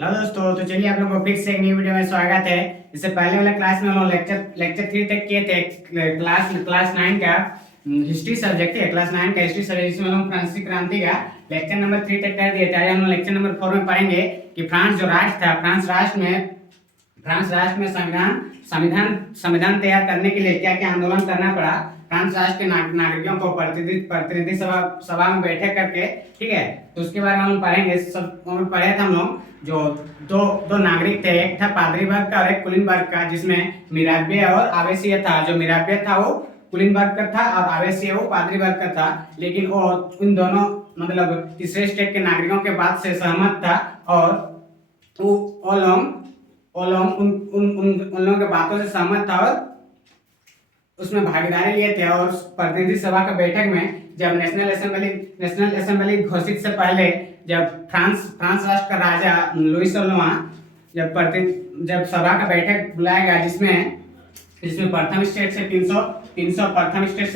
Hello दोस्तों, तो चलिए आप लोगों को फिर से एक न्यू वीडियो में स्वागत है। इससे पहले वाले क्लास में हम लोग लेक्चर 3 तक किए थे। क्लास 9 का हिस्ट्री सब्जेक्ट है। क्लास 9 का हिस्ट्री सब्जेक्ट जिसमें हम फ्रांसीसी क्रांति का लेक्चर नंबर 3 तक कर दिए थे। आज हम लोग लेक्चर नंबर 4 में पढ़ेंगे कि फ्रांस जो राष्ट्र था, फ्रांस राष्ट्र में संविधान संविधान संविधान तैयार करने के लिए क्या क्या आंदोलन करना पड़ा। फ्रांस राष्ट्र के नागरिकों को प्रतिनिधि सभा में बैठक करके, ठीक है, तो उसके बारे में हम पढ़ेंगे। सब पढ़े थे हम लोग। जो दो दो नागरिक थे, एक था पादरी वर्ग का और एक कुलीन वर्ग का, जिसमें मिराबिये और आवेशिया था। जो मिराबिये था वो कुलीन वर्ग का था और आवेशिया वो पादरी वर्ग का था। लेकिन वो उन दोनों मतलब तीसरे स्टेट के नागरिकों के बात से सहमत था और वो लोग उन लोगों के बातों से सहमत था और उसमें भागीदारी लिए थे। और प्रतिनिधि सभा का बैठक में जब नेशनल असेंबली घोषित से पहले, जब फ्रांस राष्ट्र का राजा लुईस 16वां जब सभा का बैठक बुलाया गया, जिसमें प्रथम स्टेट से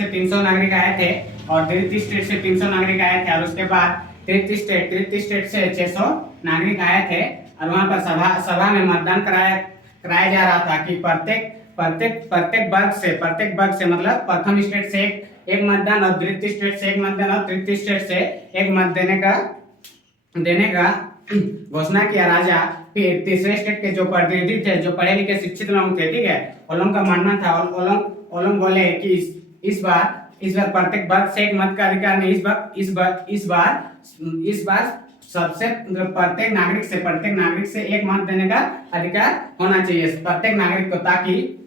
300 नागरिक आए थे और द्वितीय स्टेट से 300 नागरिक आए थे। और उसके बाद तृतीय स्टेट से 600 नागरिक आए थे। और वहां पर सभा में मतदान कराया जा रहा था कि प्रत्येक वर्ग से मतलब प्रथम स्टेट से एक मतदान और द्वितीय स्टेट से एक मतदान और तृतीय स्टेट से एक मत देने का घोषणा किया राजा। फिर तीसरे स्टेट के जो प्रतिनिधि थे, जो पढ़े लिखे शिक्षित लोग थे, ठीक है, उन लोगों का मानना था, उन लोग बोले कि इस बार प्रत्येक वर्ग से एक मत का अधिकार नहीं, इस बार सबसे प्रत्येक नागरिक से एक मत देने का अधिकार होना चाहिए प्रत्येक नागरिक को, ताकि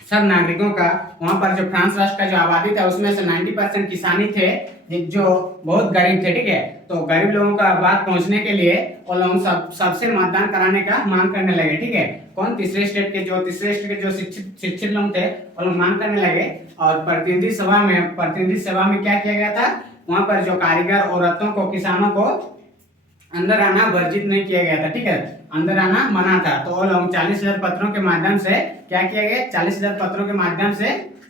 सब नागरिकों का, वहां पर जो फ्रांस राष्ट्र का जो आबादी था उसमें से 90% किसानी थे जो बहुत गरीब थे, ठीक है। तो गरीब लोगों का बात पहुंचने के लिए वो लोग सबसे मतदान कराने का मांग करने लगे, ठीक है। कौन? तीसरे स्टेट के जो शिक्षित लोग थे वो लोग मांग करने लगे। और प्रतिनिधि सभा में क्या किया गया था, वहां पर जो कारीगर, औरतों को, किसानों को अंदर आना वर्जित नहीं किया गया था, ठीक है, अंदर आना मना था। तो वो लोग 40,000 पत्रों के माध्यम से क्या किया गया, 40,000 पत्रों के माध्यम से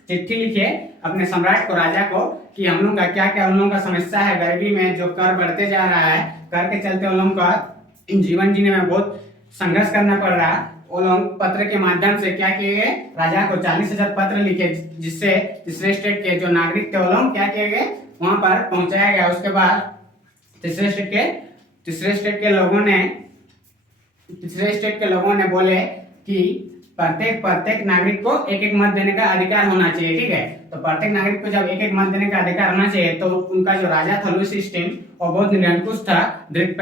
चिट्ठी लिखे अपने सम्राट को, राजा को, कि हम लोग का क्या उन लोगों का समस्या है। गरीबी में जो कर बढ़ते जा रहा है, कर के चलते उन लोगों का जीवन जीने में बहुत संघर्ष करना पड़ रहा है। वो लोग पत्र के माध्यम से क्या किए गए, राजा को 40,000 पत्र लिखे, जिससे तीसरे स्टेट के जो नागरिक थे वो लोग क्या किए गए, वहां पर पहुंचाया गया। उसके बाद तीसरे स्टेट के लोगों ने बोले कि प्रत्येक नागरिक को एक एक मत देने का अधिकार होना चाहिए, ठीक है। तो प्रत्येक नागरिक को जब एक एक मत देने का अधिकार होना चाहिए, तो उनका जो राजा था लुईस 16 वो बहुत निरंकुश था, दृढ़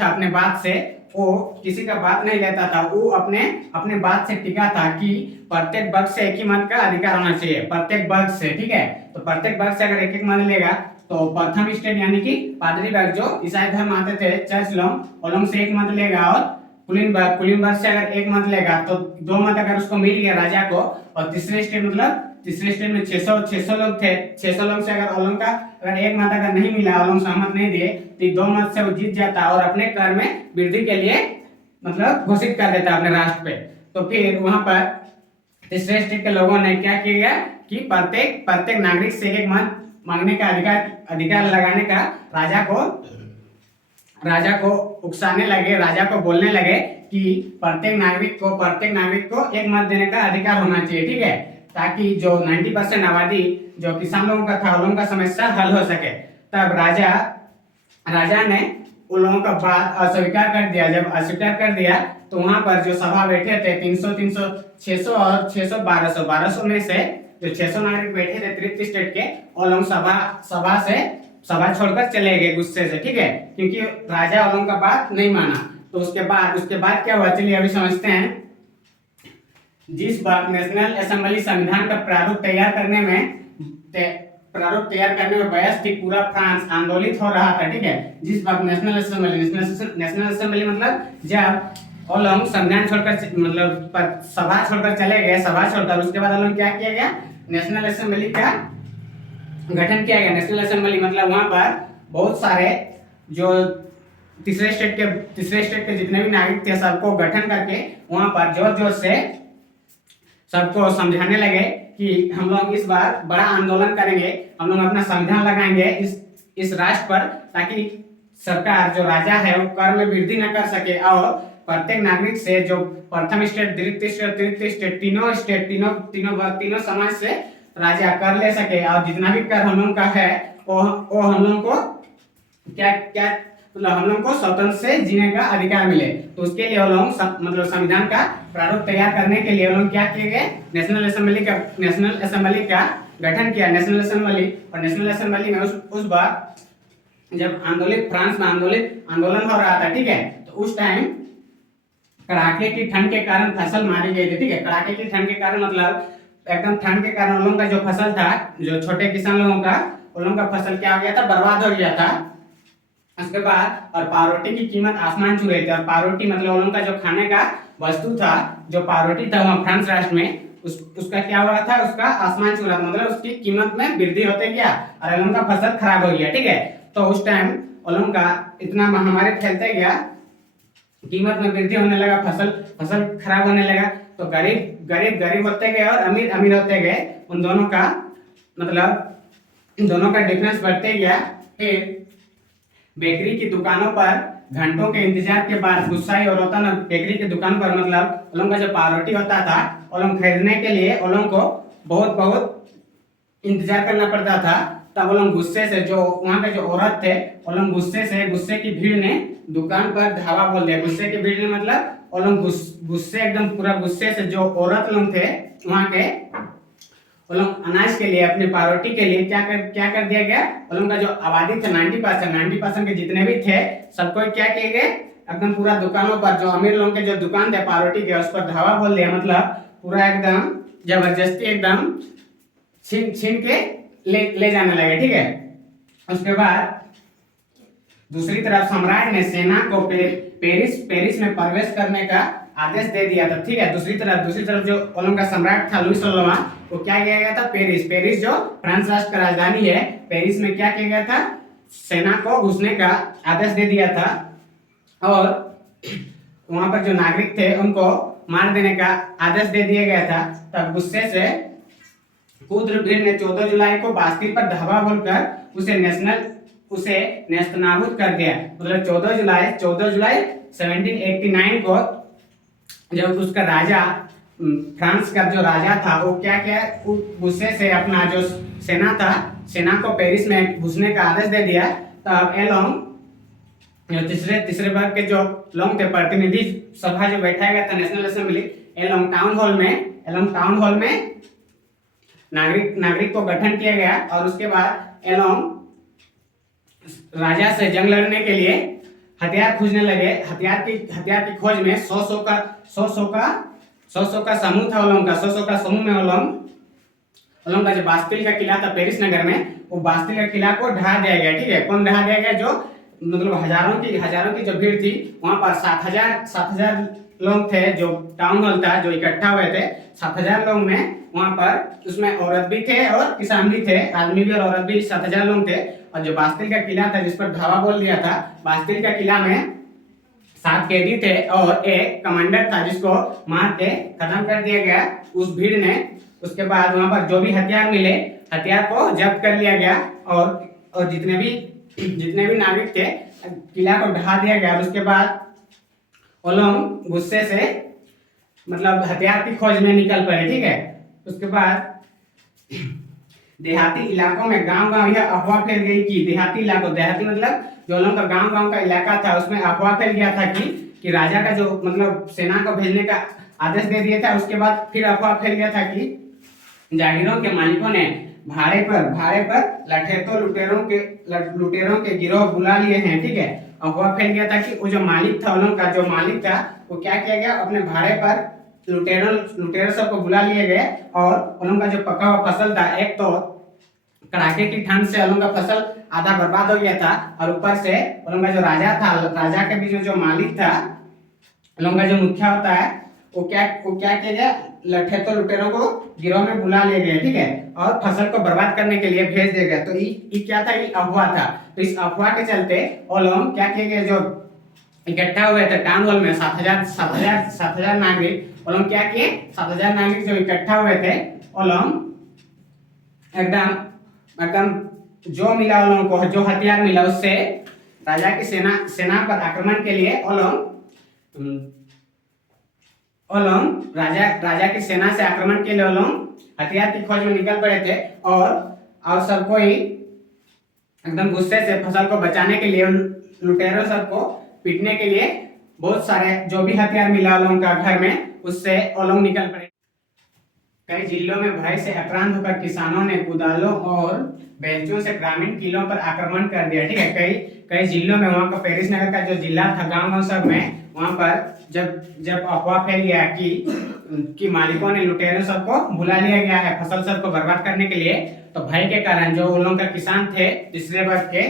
था अपने बात से। वो किसी का बात नहीं लेता था, वो अपने बात से टिका था कि प्रत्येक वर्ग से एक ही मत का अधिकार होना चाहिए, प्रत्येक वर्ग से, ठीक है। तो प्रत्येक वर्ग से अगर एक एक मत लेगा, तो प्रथम स्टेट यानी कि पादरी वर्ग जो ईसाई धर्म आते थे, चर्च लोग से एक मत लेगा, और कुलीन वर्ग से अगर एक मत लेगा, तो 2 मत अगर उसको मिल गया राजा को। और तीसरे स्टेट में 600 लोग थे, 600 लोग से अगर एक मत अगर नहीं मिला, लोग सहमत नहीं दिए, तो 2 मत से वो जीत जाता और अपने कर में वृद्धि के लिए मतलब घोषित कर देता अपने राष्ट्र पे। तो फिर वहां पर तीसरे स्टेट के लोगों ने क्या किया कि प्रत्येक नागरिक से एक मत मांगने का अधिकार लगाने का राजा को उकसाने लगे, राजा को बोलने लगे कि प्रत्येक नागरिक को एक मत देने का अधिकार होना चाहिए, ठीक है, ताकि जो 90% आबादी जो किसान लोगों का था, उन लोगों का समस्या हल हो सके। तब राजा ने उन लोगों का बात अस्वीकार कर दिया। जब अस्वीकार कर दिया, तो वहां पर जो सभा बैठे थे 300 600 और 600 1200 में से जो 600 नागरिक बैठे थे तृतीय स्टेट के, वो लोग सभा छोड़कर चले गए गुस्से से, ठीक है, क्योंकि राजा उन लोगों का बात नहीं माना। तो उसके बाद क्या हुआ, चलिए अभी समझते हैं। जिस बात नेशनल असेंबली संविधान का प्रारूप तैयार करने में व्यस्त थी, पूरा फ्रांस आंदोलित हो रहा था, ठीक है। जिस बात नेशनल असेंबली मतलब जब वो लोग संविधान छोड़कर मतलब सभा छोड़कर चले गए, सभा छोड़कर उसके बाद लोग क्या किया गया, नेशनल असेंबली का गठन किया गया। नेशनल असेंबली मतलब वहां पर बहुत सारे जो तीसरे स्टेट के जितने भी नागरिक थे, सबको गठन करके वहां पर जोर से सबको समझाने लगे कि हम लोग इस बार बड़ा आंदोलन करेंगे, हम लोग अपना संविधान लगाएंगे इस राष्ट्र पर, ताकि सरकार जो राजा है वो कर में वृद्धि न कर सके और प्रत्येक नागरिक से जो प्रथम स्टेट, द्वितीय स्टेट, तृतीय स्टेट, तीनों समाज से राजा कर ले सके और जितना भी कर हम लोग का है वो हम लोग को क्या क्या मतलब हम लोग को स्वतंत्र से जीने का अधिकार मिले। तो उसके लिए वो लोग मतलब संविधान का प्रारूप तैयार करने के लिए वो लोग क्या किए गए, नेशनल असेंबली का गठन किया। नेशनल असेंबली में उस बार जब फ्रांस में आंदोलन हो रहा था, ठीक है, तो उस टाइम कड़ाके की ठंड के कारण फसल मारी गई थी, ठीक है। कड़ाके की ठंड के कारण मतलब एकदम ठंड के कारण उन लोगों का जो फसल था, जो छोटे किसान लोगों का, उन लोगों का फसल क्या हो गया था, बर्बाद हो गया था। उसके बाद और पावरोटी की कीमत आसमान छू रही थी। और पावरोटी मतलब उन लोगों का जो खाने का वस्तु था, जो पावरोटी था वहाँ फ्रांस राष्ट्र में, उसका क्या हुआ था, उसका आसमान छू रहा था, मतलब उसकी कीमत में वृद्धि होते गया और उन लोगों का फसल खराब हो गया, ठीक है। तो उस टाइम उन लोगों का इतना महामारी फैलते गया, कीमत में वृद्धि होने लगा, फसल खराब होने लगा। तो गरीब होते गए और अमीर होते गए। उन दोनों का मतलब दोनों का डिफरेंस बढ़ते गया। फिर बेकरी की दुकानों पर घंटों के इंतजार के बाद गुस्सा ही और होता ना, बेकरी की दुकान पर मतलब उन लोगों का जो पावरोटी होता था, उन लोग खरीदने के लिए उन लोगों को बहुत इंतजार करना पड़ता था। तब वो लोग गुस्से से, जो वहाँ के जो औरत थे, वो लोग गुस्से की भीड़ ने दुकान पर धावा बोल दिया। गुस्से की भीड़ ने मतलब वो लोग गुस्से एकदम पूरा गुस्से से जो औरत लोग थे वहाँ के, वो लोग अनाज के लिए, अपने पावरोटी के लिए क्या कर दिया गया, वो लोगों का जो आबादी थे 90% के जितने भी थे, सबको क्या किए गए, एकदम पूरा दुकानों पर, जो अमीर लोगों के जो दुकान थे पावरोटी के, उस पर धावा बोल दिया। मतलब पूरा एकदम जबरदस्ती एकदम छीन के ले जाने लगे, ठीक है। उसके बाद दूसरी तरफ सम्राट ने सेना को पेरिस में प्रवेश करने का आदेश दे दिया था, ठीक है। दूसरी तरफ जो उन का सम्राट था लुईस 16वां, वो क्या किया गया था, पेरिस जो फ्रांस राष्ट्र का राजधानी है, पेरिस में क्या किया गया था, सेना को घुसने का आदेश दे दिया था। और वहां पर जो नागरिक थे उनको मार देने का आदेश दे दिया गया था। तब गुस्से से कुद्र भीड़ ने 14 जुलाई को बास्तिल पर धावा बोलकर उसे नेस्तनाबूद कर दिया। मतलब 14 जुलाई 1789 को जब उसका राजा, फ्रांस का जो राजा था, वो क्या गुस्से से अपना जो सेना को पेरिस में घुसने का आदेश दे दिया। तब ये लोग जो तीसरे वर्ग के जो लोग थे, प्रतिनिधि सभा जो बैठाया गया था नेशनल असेंबली, ये लोग टाउन हॉल में नागरिक को गठन किया गया। और उसके बाद ये लोग राजा से जंग लड़ने के लिए हथियार खोजने लगे। हथियार की खोज में 100 का समूह था। 100 का समूह में वो लोग का जो बास्तिल का किला था पेरिस नगर में, वो बास्तिल का किला को ढा दिया गया, ठीक है। कौन ढा दिया गया, जो मतलब हजारों की जो भीड़ थी, वहां पर 7,000 लोग थे। जो टाउन हॉल था जो इकट्ठा हुए थे, 7,000 लोग में वहां पर उसमें औरत भी थे और किसान भी थे, आदमी भी और औरत भी 7,000 लोग थे। और जो बास्तिल का किला था जिस पर धावा बोल दिया था, बास्तिल का किला में 7 कैदी थे और एक कमांडर था जिसको मार के खत्म कर दिया गया उस भीड़ ने। उसके बाद वहां पर जो भी हथियार मिले, हथियार को जब्त कर लिया गया और जितने भी नागरिक थे, किला को ढा दिया गया। उसके बाद वो लोग गुस्से से मतलब हथियार की खोज में निकल पड़े, ठीक है। उसके बाद देहाती इलाकों में गांव यह अफवाह फैल गई कि देहाती मतलब जो लोगों का गांव का इलाका था, उसमें अफवाह फैल गया था कि राजा का जो मतलब सेना को भेजने का आदेश दे दिया था। उसके बाद फिर अफवाह फैल गया था कि जागीरों के मालिकों ने भाड़े पर लठेतों लुटेरों के गिरोह बुला लिए हैं, ठीक है। अफवाह फैल गया था कि वो जो मालिक था, वो क्या किया गया, अपने भाड़े पर लुटेरों सबको बुला लिए गए। और उन का जो पका हुआ फसल था, एक तो कड़ाके की ठंड से उन का फसल आधा बर्बाद हो गया था, और ऊपर से उन का जो राजा था, राजा के बीच में जो मालिक था, उन का जो मुखिया होता है, वो क्या किया गया, लठेतों लुटेरों को गिरोह में बुला लिए गए, ठीक है, और फसल को बर्बाद करने के लिए भेज दिया गया। तो ये क्या था, ये अफवाह था। तो इस अफवाह के चलते वो लोग क्या किए गए, जो इकट्ठा हुए थे टाउन हॉल में 7,000 नागरिक, वो लोग क्या किए, 7,000 नागरिक जो इकट्ठा हुए थे, वो लोग एकदम जो मिला उन लोगों को, जो हथियार मिला उससे राजा की सेना पर आक्रमण के लिए ओलोंग राजा की सेना से आक्रमण के लिए ओलोंग हथियार की खोज में निकल पड़े थे और सब कोई एकदम गुस्से से फसल को बचाने के लिए लुटेरों सबको पीटने के लिए बहुत सारे जो भी हथियार मिला ओलोंग का घर में उससे ओलोंग निकल पड़े। कई जिलों में भय से आक्रांत होकर किसानों ने कुदालों और बेलचों से ग्रामीण किलों पर आक्रमण कर दिया। ठीक है, कई जिलों में वहां का पेरिस नगर का जो जिला था गांव सब में वहां पर जब अफवाह फैल गया कि मालिकों ने लुटेरों सबको बुला लिया गया है फसल सबको बर्बाद करने के लिए, तो भय के कारण जो उन लोगों का किसान थे तीसरे वर्ग के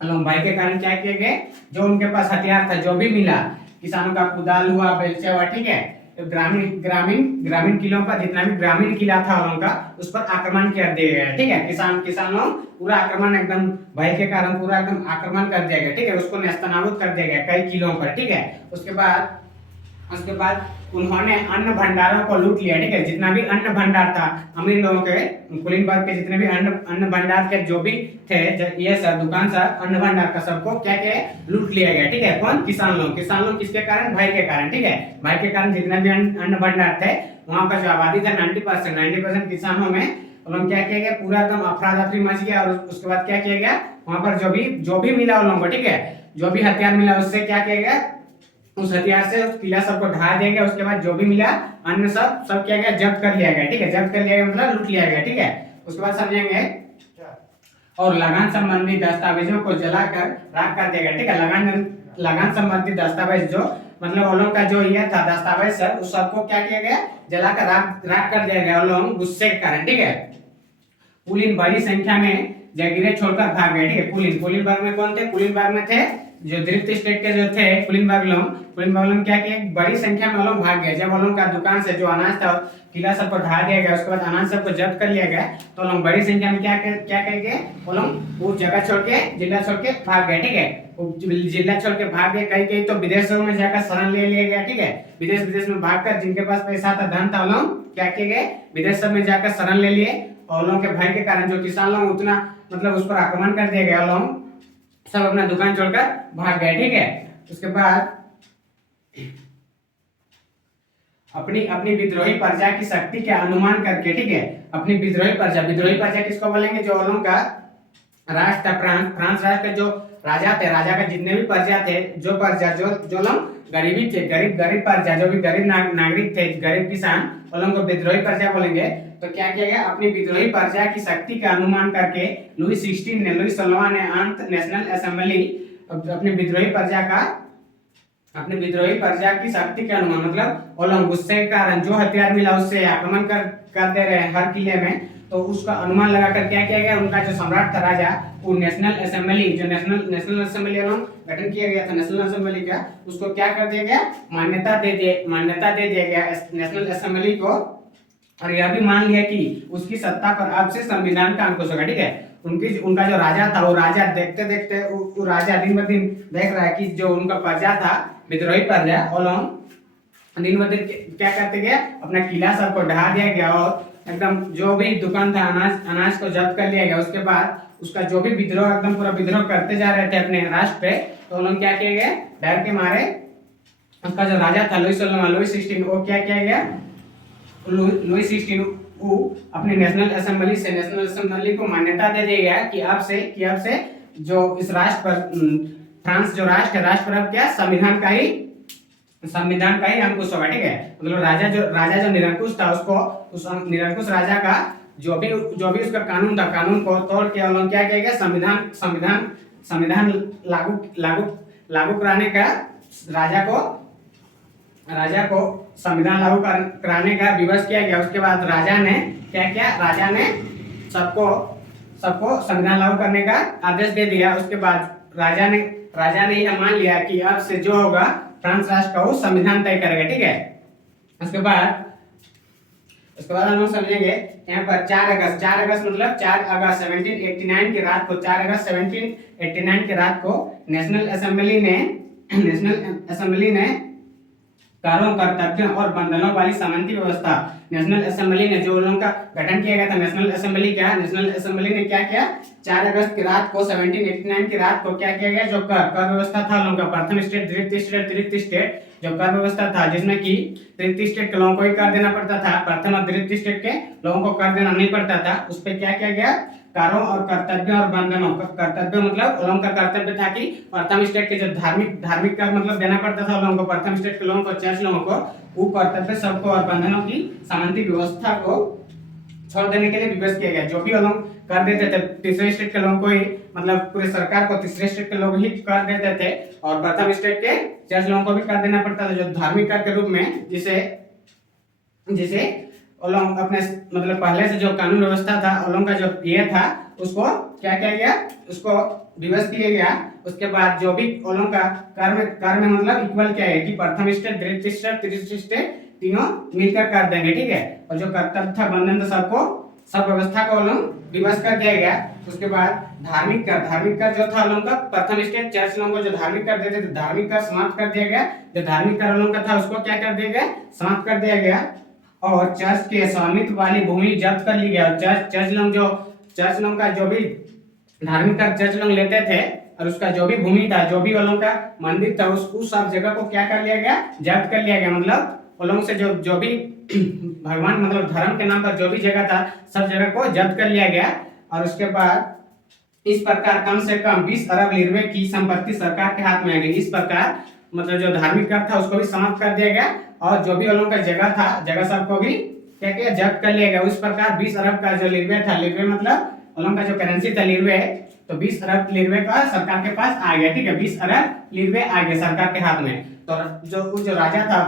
लोग भय के कारण क्या किए गए, जो उनके पास हथियार था जो भी मिला किसानों का कुदाल हुआ बेलचा हुआ, ठीक है, तो ग्रामीण किलों पर जितना भी ग्रामीण किला था उनका उस पर आक्रमण कर दिया गया। ठीक है, किसानों पूरा आक्रमण एकदम भय के कारण पूरा एकदम आक्रमण कर दिया गया। ठीक है, उसको नेस्तनाबूद कर दिया गया कई किलों पर। ठीक है, उसके बाद उन्होंने अन्न भंडारों को लूट लिया। ठीक है, जितना भी अन्न भंडार था अमीर लोगों के कुलीन वर्ग के जितने भी अन्न भंडार के जो भी थे ये सब दुकान सब अन्न भंडार का सबको क्या क्या लूट लिया गया। ठीक है, कौन? किसान लोग किसके कारण? भय के कारण। ठीक है, भय के कारण जितने भी अन्न भंडार थे वहां पर जो आबादी था 90% किसानों में उन्होंने क्या किया गया, पूरा एकदम अफरा तफरी मच गया। और उसके बाद क्या किया गया, वहां पर जो भी मिला उन लोगों को, ठीक है, जो भी हथियार मिला उससे क्या किया गया, उस हथियार से उस किला सबको ढा दिया गया। उसके बाद जो भी मिला अन्न सब क्या गया, जब्त कर लिया गया। ठीक है, जब्त कर लिया गया मतलब लूट लिया गया। ठीक है, उसके बाद समझेंगे और लगान संबंधी दस्तावेजों को जलाकर राख कर दिया गया। ठीक है, लगान संबंधी दस्तावेज जो मतलब उन लोगों का जो ये था दस्तावेज सर उस सबको क्या किया गया, जलाकर राख कर दिया गया उन लोग गुस्से के कारण। ठीक है, कुलीन बड़ी संख्या में जगीरें छोड़कर भाग गए। ठीक है, कुलीन वर्ग में कौन थे? कुलीन वर्ग में थे जो द्रिप्त स्टेट के जो थे कुलीन वर्ग लोग क्या किए, बड़ी संख्या में लोग भाग गए। जब वो लोग का दुकान से जो अनाज था किला सबको ढा दिया गया, उसके बाद अनाज सबको जब्त कर लिया गया, तो लोग बड़ी संख्या में क्या करेंगे, वो लोग वो जगह छोड़ के जिला छोड़ के भाग गए। ठीक है, जिला छोड़ के भाग गए। कई तो विदेशों में जाकर शरण ले लिया गया। ठीक है, विदेश में भागकर जिनके पास पैसा था धन था वो लोग क्या किए गए, विदेश सब में जाकर शरण ले लिए। और लोगों के भय के कारण जो किसान लोग उतना मतलब उस पर आक्रमण कर दिया गया, लोग सब अपना दुकान छोड़कर भाग गए। ठीक है, उसके बाद अपनी विद्रोही प्रजा की शक्ति के अनुमान करके, ठीक है, अपनी विद्रोही प्रजा किसको बोलेंगे, जो लोगों का राष्ट्र था फ्रांस राष्ट्र के जो राजा थे, राजा के जितने भी प्रजा थे, जो लोग गरीबी थे, गरीब प्रजा, जो भी गरीब नागरिक थे, गरीब किसान, उन लोगों को विद्रोही प्रजा बोलेंगे। तो क्या किया गया, अपनी विद्रोही प्रजा की शक्ति का अनुमान करके लुई 16वां ने अंत नेशनल असेंबली अपनी विद्रोही प्रजा की शक्ति के अनुमान मतलब वो लोग गुस्से के कारण जो हथियार मिला उससे आक्रमण कर दे रहे हैं हर किले में, तो उसका अनुमान लगाकर क्या किया गया, उनका जो सम्राट था राजा, वो नेशनल असेंबली गठन किया गया था, नेशनल असेंबली का, उसको क्या कर दिया गया, मान्यता दे दिया गया नेशनल असेंबली को। और यह भी मान लिया कि उसकी सत्ता पर अब से संविधान का अंकुश होगा। ठीक है, उनका जो राजा था वो राजा देखते देखते वो राजा दिन ब दिन देख रहा है कि जो उनका प्रजा था विद्रोही प्रजा, वो लोग दिन ब दिन क्या करते गए, अपना किला सबको ढा दिया गया और एकदम जो भी दुकान था अनाज को जब्त कर लिया गया। उसके बाद उसका जो भी विद्रोह एकदम पूरा विद्रोह करते जा रहे थे अपने राष्ट्र पे, तो लोग क्या किए गए, डर के मारे उसका जो राजा था लुई 16 वो क्या किया गया, लुई 16 को अपने नेशनल असेंबली को मान्यता दे दिया गया कि अब से जो इस राष्ट्र पर फ्रांस जो राष्ट्र पर अब क्या संविधान का ही अंकुश होगा। ठीक है, मतलब राजा जो निरंकुश था उसको उस निरंकुश राजा का जो भी उसका कानून था, कानून को तोड़ के लोग क्या किया गया, संविधान लागू कराने का राजा को संविधान लागू कराने का विवश किया गया। उसके बाद राजा ने क्या किया, राजा ने सबको संविधान लागू करने का आदेश दे दिया। उसके बाद राजा ने यह मान लिया कि अब से जो होगा फ्रांस राष्ट्र का वो संविधान तय करेगा। ठीक है, उसके बाद हम लोग समझेंगे यहाँ पर 4 अगस्त मतलब 4 अगस्त 1789 की रात को 4 अगस्त 1789 की रात को नेशनल असेंबली ने कार्यों, कर्तव्यों और बंधनों वाली समानती व्यवस्था। नेशनल असेंबली ने जो लोगों का गठन किया गया था, नेशनल असेंबली ने क्या किया, 4 अगस्त की रात को 1789 की रात को क्या किया गया, जो कर व्यवस्था था लोगों का, प्रथम स्टेट, द्वितीय स्टेट, तृतीय स्टेट, जो कर व्यवस्था था जिसमें कि तृतीय स्टेट के लोगों को ही कर देना पड़ता था, प्रथम और द्वितीय स्टेट के लोगों को कर देना नहीं पड़ता था, उस पर क्या किया गया, कारों और कर्तव्यों और बंधनों। कर्तव्य मतलब लोगों का कर्तव्य था कि प्रथम स्टेट के जो धार्मिक कर मतलब देना पड़ता था लोगों को, प्रथम स्टेट के लोगों को, चर्च लोगों को, वो कर्तव्य सबको और बंधनों की समानती व्यवस्था को छोड़ देने के लिए विवश किया गया। जो भी लोग कर देते थे तीसरे स्टेट के लोगों को ही, मतलब पूरे सरकार को तीसरे स्टेट के लोग ही कर देते थे, और प्रथम स्टेट के चर्च लोगों को भी कर देना पड़ता था, जो धार्मिक कर के रूप में, जिसे लोग अपने मतलब पहले से जो कानून व्यवस्था था लोगों का जो ये था, उसको क्या किया गया, उसको विवश किया गया। उसके बाद जो भी लोगों का कर में मतलब इक्वल क्या है कि प्रथम स्टेट, द्वितीय स्टेट, तृतीय स्टेट तीनों मिलकर कर देंगे, ठीक है। और जो कर्तव्य था, बंधन था, सब व्यवस्था को लोग विवश कर दिया गया। उसके बाद धार्मिक कर जो था लोगों का, प्रथम स्टेट चर्च लोगों को जो धार्मिक कर देते थे, धार्मिक कर समाप्त कर दिया गया। जो धार्मिक कर लोगों का था उसको क्या कर दिया गया, समाप्त कर दिया गया। और चर्च के स्वामित्व वाली भूमि जब्त कर ली गया। चर्च लोगों का जो भी धार्मिक कर चर्च लोग लेते थे, और उसका जो भी भूमि था, जो भी वो लोगों का मंदिर था, उस सब जगह को क्या कर लिया गया, जब्त कर लिया गया। मतलब वो लोगों से जो भी भगवान मतलब धर्म के नाम पर जो भी जगह था, सब जगह को जब्त कर लिया गया। और उसके बाद इस प्रकार कम से कम 20 अरब लिरवे की संपत्ति सरकार के हाथ में आ गई। इस प्रकार मतलब जो धार्मिक कर था उसको भी समाप्त कर दिया गया, और जो भी लोगों का जगह था, जगह सबको भी क्या किया, जब्त कर लिया गया। उस प्रकार 20 अरब का जो लिरवे था, लिरवे मतलब लोगों का जो करेंसी था लिरवे, तो 20 अरब लिरवे का सरकार के पास आ गया, ठीक है। 20 अरब लिरवे आ गया सरकार के हाथ में। तो जो राजा था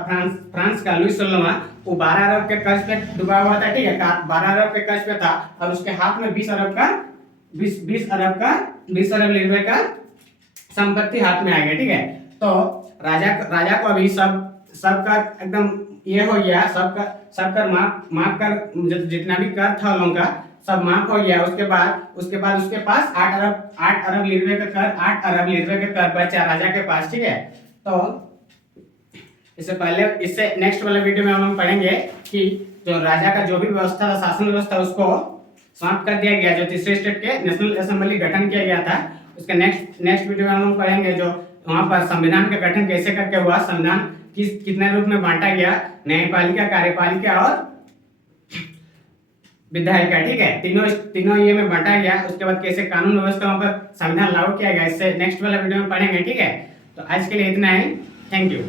फ्रांस का लुई 16वां, वो 12 अरब के कर्ज पे डूबा हुआ था, ठीक है, 12 अरब के कर्ज पे था, और उसके हाथ में 20 अरब लिरवे का संपत्ति हाथ में आ गया, ठीक है। तो राजा को अभी सबका एकदम ये हो गया, सबका माफ कर, जितना भी कर था लोगों का सब माफ हो गया। उसके बाद उसके पास 8 अरब लिरवे का कर बचा राजा के पास, ठीक है। तो इससे नेक्स्ट वाले वीडियो में हम लोग पढ़ेंगे कि जो राजा का जो भी व्यवस्था था, शासन व्यवस्था, उसको समाप्त कर दिया गया। जो तीसरे स्टेट के नेशनल असेंबली गठन किया गया था, उसके नेक्स्ट वीडियो में हम लोग पढ़ेंगे जो वहां पर संविधान का गठन कैसे करके हुआ, संविधान कितने रूप में बांटा गया, न्यायपालिका, कार्यपालिका और विधायिका, ठीक है, तीनों ये में बांटा गया। उसके बाद कैसे कानून व्यवस्था वहां पर संविधान लागू किया गया, इससे नेक्स्ट वाला वीडियो में पढ़ेंगे, ठीक है। तो आज के लिए इतना ही, थैंक यू।